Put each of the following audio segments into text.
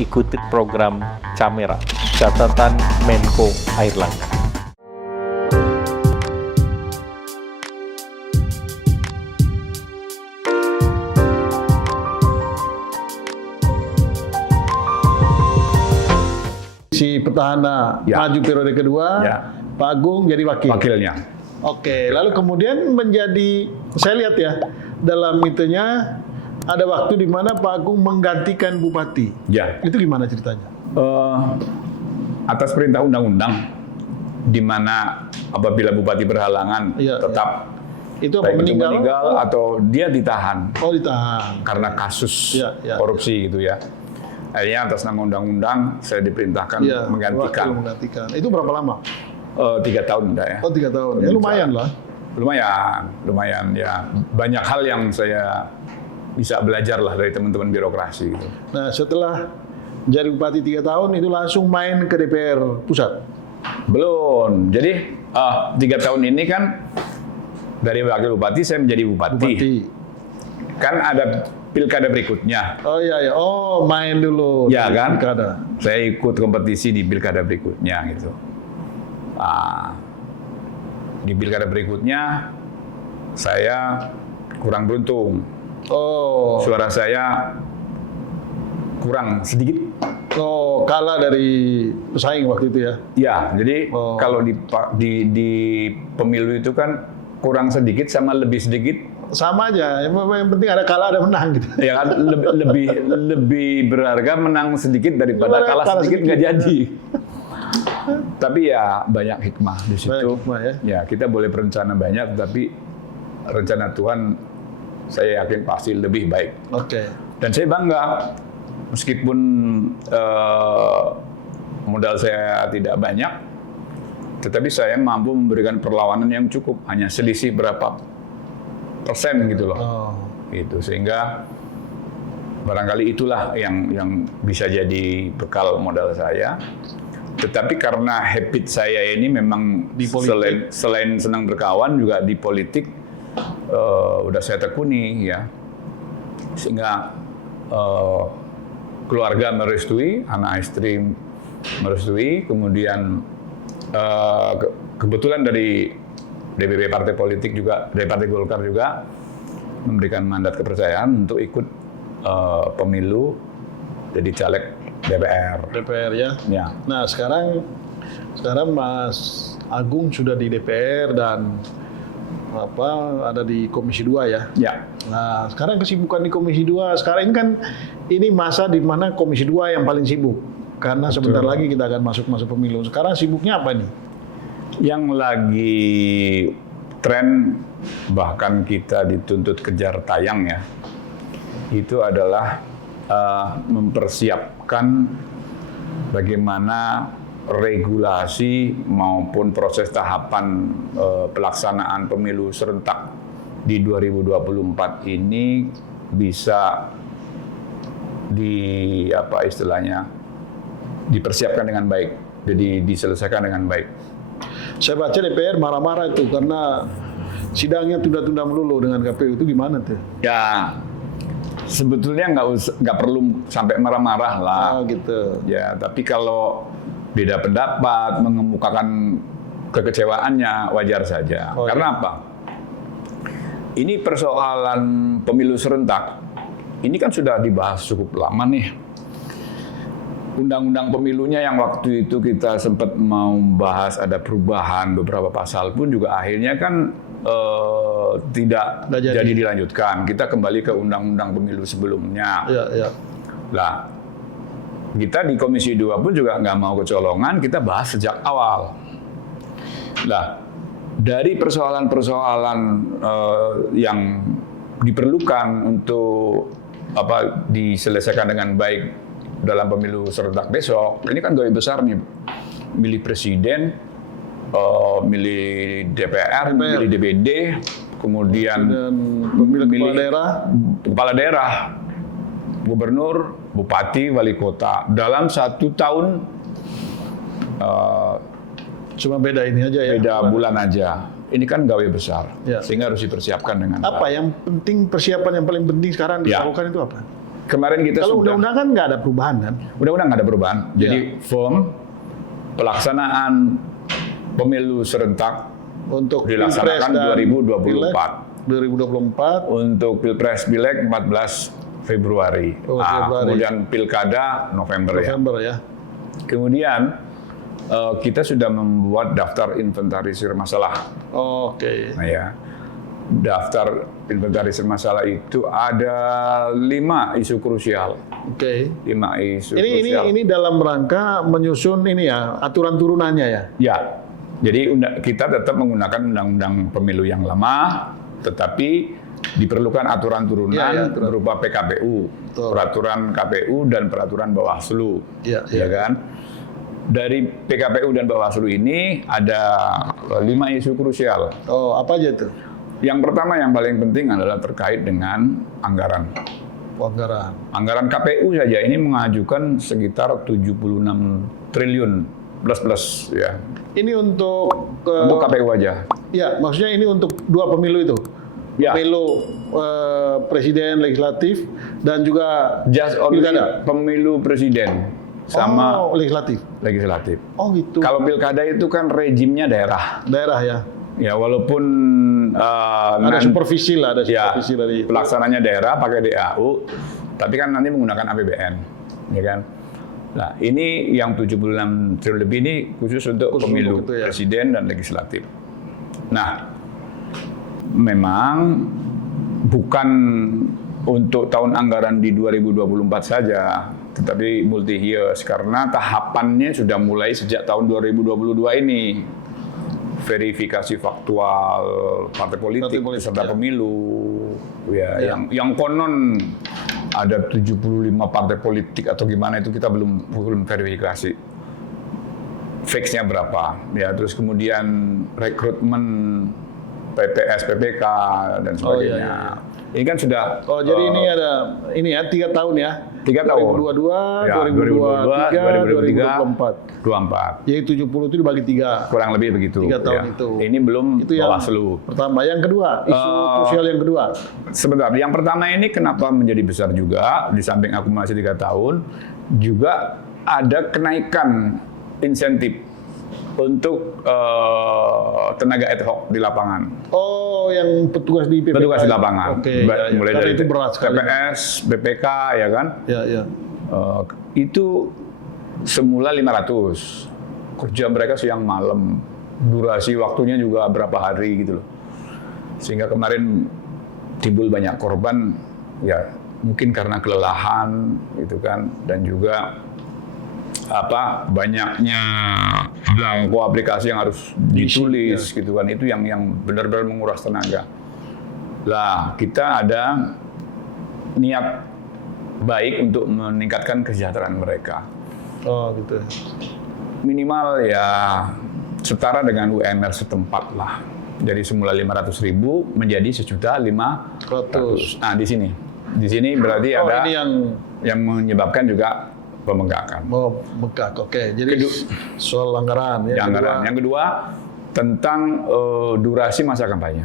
ikuti program Camera, catatan Menko Airlangga. Si petahana maju periode kedua, Pak Agung jadi wakilnya. Oke, lalu kemudian menjadi, saya lihat ya, dalam itunya ada waktu di mana Pak Agung menggantikan bupati. Ya. Itu gimana ceritanya? Atas perintah undang-undang, di mana apabila bupati berhalangan tetap itu apa, meninggal atau dia ditahan. Oh, ditahan. Karena kasus korupsi gitu ya. Akhirnya atas nama undang-undang saya diperintahkan menggantikan. Itu berapa lama? 3 tahun enggak ya. Oh, 3 tahun. Ya lumayan lah. Lumayan ya. Banyak hal yang saya bisa belajar lah dari teman-teman birokrasi gitu. Nah, setelah jadi bupati 3 tahun itu langsung main ke DPR pusat? Belum. Jadi 3 tahun ini kan dari wakil bupati saya menjadi bupati. Kan ada pilkada berikutnya. Oh iya. Oh, main dulu. Ya kan? Pilkada. Saya ikut kompetisi di pilkada berikutnya gitu. Di pilkada berikutnya saya kurang beruntung. Oh. Suara saya kurang sedikit. Oh, kalah dari pesaing waktu itu ya? Ya, jadi kalau di pemilu itu kan kurang sedikit sama lebih sedikit. Sama aja, yang penting ada kalah ada menang gitu. Ya kan, lebih berharga menang sedikit daripada kalah sedikit nggak jadi. Tapi ya banyak hikmah di situ. Ya kita boleh berencana banyak, tapi rencana Tuhan saya yakin pasti lebih baik. Oke. Dan saya bangga, meskipun modal saya tidak banyak, tetapi saya mampu memberikan perlawanan yang cukup, hanya selisih berapa persen gitu loh. Gitu, sehingga barangkali itulah yang bisa jadi bekal modal saya. Tetapi karena habit saya ini memang selain senang berkawan juga di politik udah saya tekuni ya. Sehingga keluarga merestui, anak istri merestui, kemudian kebetulan dari DPP partai politik juga, dari Partai Golkar juga memberikan mandat kepercayaan untuk ikut pemilu jadi caleg DPR. DPR ya. Nah sekarang Mas Agung sudah di DPR dan ada di Komisi 2 ya. Ya. Nah sekarang kesibukan di Komisi 2 sekarang ini kan ini masa di mana Komisi 2 yang paling sibuk karena sebentar lagi kita akan masuk pemilu. Sekarang sibuknya apa nih? Yang lagi tren, bahkan kita dituntut kejar tayang ya, itu adalah mempersiapkan bagaimana regulasi maupun proses tahapan pelaksanaan pemilu serentak di 2024 ini bisa dipersiapkan dengan baik, jadi diselesaikan dengan baik. Saya baca DPR marah-marah itu karena sidangnya tunda-tunda melulu dengan KPU, itu gimana tuh? Ya, sebetulnya nggak perlu sampai marah-marah lah. Gitu. Ya, tapi kalau beda pendapat, mengemukakan kekecewaannya wajar saja. Karena apa? Ini persoalan pemilu serentak. Ini kan sudah dibahas cukup lama nih. Undang-undang pemilunya yang waktu itu kita sempat mau bahas ada perubahan beberapa pasal pun juga akhirnya kan tidak jadi dilanjutkan. Kita kembali ke undang-undang pemilu sebelumnya. Lah, kita di Komisi 2 pun juga nggak mau kecolongan, kita bahas sejak awal. Lah, dari persoalan-persoalan yang diperlukan untuk diselesaikan dengan baik dalam pemilu serentak besok, ini kan gawe besar nih, milih presiden, milih DPR, milih DPD, kemudian milih kepala daerah, gubernur, bupati, wali kota dalam 1 tahun. Cuma beda ini aja ya. Beda bulan aja. Ini kan gawe besar, sehingga harus dipersiapkan dengan apa yang penting, persiapan yang paling penting sekarang dilakukan itu apa? kemarin kita Kalau sudah undang-undang kan nggak ada perubahan kan? undang-undang nggak ada perubahan. Jadi firm pelaksanaan pemilu serentak Untuk dilaksanakan Pilpres 2024. 2024. Untuk Pilpres Pileg 14 Februari. Oh, Februari. Kemudian Pilkada November ya. November ya. Kemudian kita sudah membuat daftar inventarisir masalah. Oke. Nah ya, daftar inventarisir masalah itu ada 5 isu krusial. Oke. 5 isu Ini krusial. dalam rangka menyusun ini ya aturan turunannya ya. Ya, jadi kita tetap menggunakan undang-undang pemilu yang lama, tetapi diperlukan aturan turunan Ya, aturan. berupa PKPU, Betul. peraturan KPU dan peraturan Bawaslu, Ya, ya kan? Dari PKPU dan Bawaslu ini ada 5 isu krusial. Oh, apa aja itu? Yang pertama yang paling penting adalah terkait dengan anggaran. Anggaran. Anggaran KPU saja ini mengajukan sekitar 76 triliun plus ya. Ini untuk Untuk KPU aja. ya, maksudnya ini untuk 2 pemilu itu. Ya. Pemilu presiden, legislatif, dan juga Just only pilkada. pemilu presiden sama legislatif. legislatif. Oh gitu. Kalau pilkada itu kan rejimnya daerah. Daerah ya. Ya walaupun Ada supervisi lah, ada ya, supervisi dari pelaksananya daerah pakai DAU, tapi kan nanti menggunakan APBN, ya kan. Nah ini yang 76 triliun lebih ini khusus untuk Khusus pemilu untuk itu, ya. presiden dan legislatif. Nah memang bukan untuk tahun anggaran di 2024 saja, tetapi multi years karena tahapannya sudah mulai sejak tahun 2022 ini. Verifikasi faktual partai politik peserta ya. pemilu, ya, yang konon ada 75 partai politik atau gimana itu kita belum verifikasi. Fix-nya berapa? Ya, terus kemudian rekrutmen PPS, PPK dan sebagainya. Ini kan sudah. Oh, jadi ini ada ini ya 3 tahun ya. 3 tahun. 2022, Ya, 2023, 2024. 24. Jadi 70 itu dibagi 3. Kurang lebih begitu. 3 tahun ya. itu. Ini belum Itu yang Bawaslu. pertama. Yang kedua, isu krusial yang kedua. Sebentar, yang pertama ini kenapa menjadi besar juga, di samping akumulasi 3 tahun, juga ada kenaikan insentif untuk tenaga ad hoc di lapangan. Oh, yang petugas di PPK. Petugas di lapangan. Oke, ya. Mulai Karena dari itu berat sekali. TPS, BPK, ya kan? Ya, ya. Itu semula 500. Kerja mereka siang malam. Durasi waktunya juga berapa hari gitu loh. Sehingga kemarin timbul banyak korban, ya mungkin karena kelelahan gitu kan, dan juga banyaknya belangko aplikasi yang harus ditulis gitu kan, itu yang benar-benar menguras tenaga. Lah kita ada niat baik untuk meningkatkan kesejahteraan mereka. Oh, gitu. Minimal ya setara dengan UMR setempat lah. Jadi semula 500.000 menjadi 1.500.000. Nah di sini berarti ada ini yang menyebabkan juga pembengkakan. mau bengkak. Oke. Jadi soal anggaran ya. Yang kedua tentang durasi masa kampanye.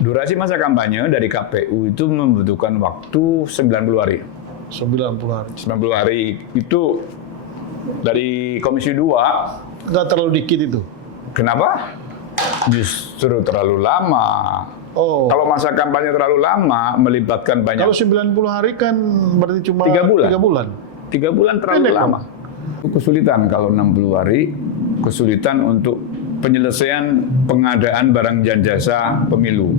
Durasi masa kampanye dari KPU itu membutuhkan waktu 90 hari. 90 hari. 90 hari itu dari Komisi 2. Nggak terlalu dikit itu. Kenapa? Justru terlalu lama. Oh. Kalau masa kampanye terlalu lama, melibatkan banyak. Kalau 90 hari kan berarti cuma 3 bulan. 3 bulan. 3 bulan terlalu Pendek, lama. Kesulitan kalau 60 hari, kesulitan untuk penyelesaian pengadaan barang dan jasa pemilu.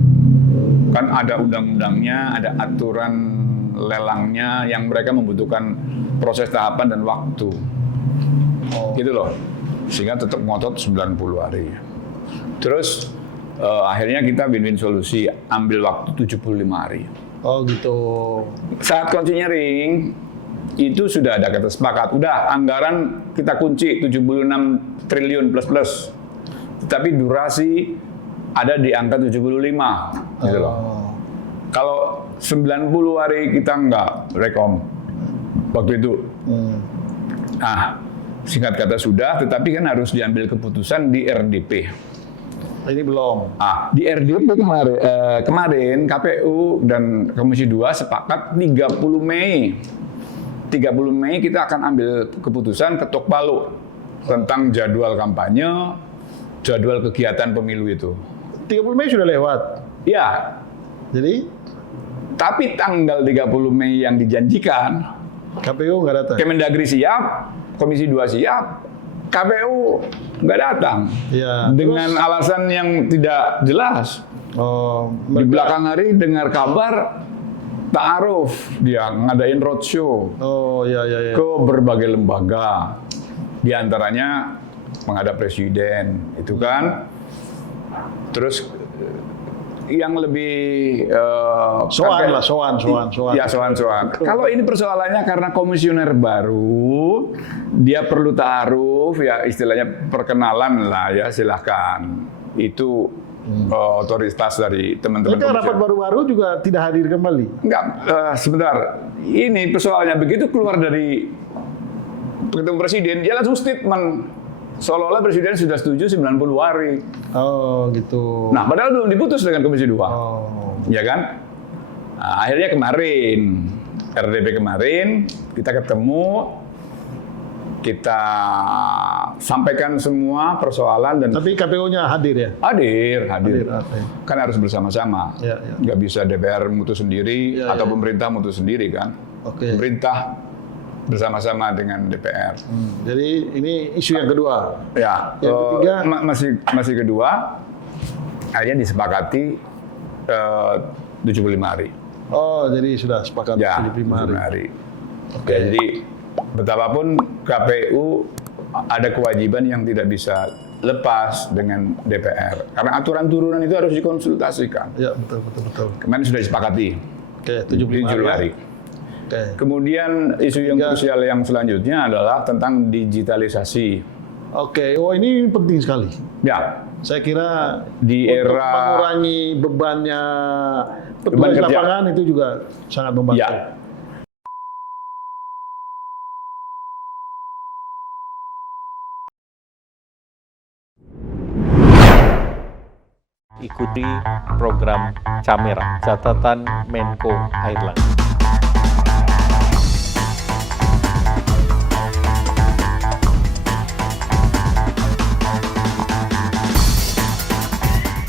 Kan ada undang-undangnya, ada aturan lelangnya yang mereka membutuhkan proses tahapan dan waktu. Gitu loh. Sehingga tetap ngotot 90 hari. Terus akhirnya kita win-win solusi, ambil waktu 75 hari. Oh gitu. Saat konsinyering itu sudah ada kata sepakat. Udah anggaran kita kunci 76 triliun plus. Tetapi durasi ada di angka 75 gitu loh. Kalau 90 hari kita nggak rekom waktu itu. Nah, singkat kata sudah, tetapi kan harus diambil keputusan di RDP. Ini belum. Di RDP kemarin KPU dan Komisi 2 sepakat 30 Mei. 30 Mei kita akan ambil keputusan ketok palu tentang jadwal kampanye, jadwal kegiatan pemilu itu. 30 Mei sudah lewat. Ya, Jadi tapi tanggal 30 Mei yang dijanjikan, KPU nggak datang. Kemendagri siap, Komisi 2 siap, KPU nggak datang. Ya, Dengan alasan yang tidak jelas. Di belakang hari dengar kabar ta'aruf, dia ngadain roadshow ya. ke berbagai lembaga, di antaranya menghadap presiden, itu kan. Terus yang lebih soan. Ya, soan. Kalau ini persoalannya karena komisioner baru, dia perlu ta'aruf, ya istilahnya perkenalan lah ya, silahkan. Itu otoritas dari teman-teman. Mereka rapat baru-baru juga tidak hadir kembali. Enggak, sebentar. Ini persoalannya begitu keluar dari ketemu presiden, dia langsung statement. Seolah-olah presiden sudah setuju 90 hari. Oh, gitu. Nah, padahal belum diputus dengan Komisi 2. Ya kan? Nah, akhirnya kemarin, RDP kemarin, kita ketemu, kita sampaikan semua persoalan dan Tapi KPU-nya hadir ya? hadir. Hadir. Kan harus bersama-sama. Ya. Nggak bisa DPR mutus sendiri atau Ya. pemerintah mutus sendiri kan. Oke. Pemerintah bersama-sama dengan DPR. Jadi ini isu yang kedua. Ya, Yang ketiga masih kedua, akhirnya disepakati 75 hari. Oh, jadi sudah sepakat Ya, 75 hari. Oke. Ya, jadi betapapun KPU ada kewajiban yang tidak bisa lepas dengan DPR. Karena aturan turunan itu harus dikonsultasikan. Ya, betul. Kemarin sudah disepakati. Oke, 75 hari. Oke. Kemudian isu yang krusial yang selanjutnya adalah tentang digitalisasi. Oke, ini penting sekali. Ya, Saya kira di untuk era mengurangi bebannya beban petugas kerja. lapangan itu juga sangat membantu. Ya. Ikuti program Camera, catatan Menko Airlangga.